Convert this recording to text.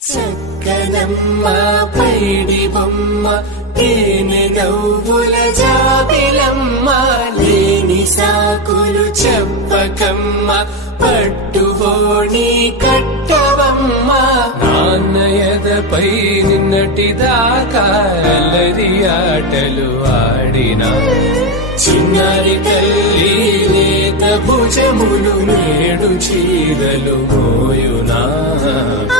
చక్కనమ్మ పైడి బొమ్మ తేనె నవ్వుల జాబిలమ్మ లేని సాకులు చెప్పకమ్మ పట్టువోణి కట్టవమ్మ నాన్నయదపై నిన్నటిదాకా అల్లరి ఆటలు ఆడినా చిన్నారి తల్లి లేత భుజములు నేడు చీరలు మోయునా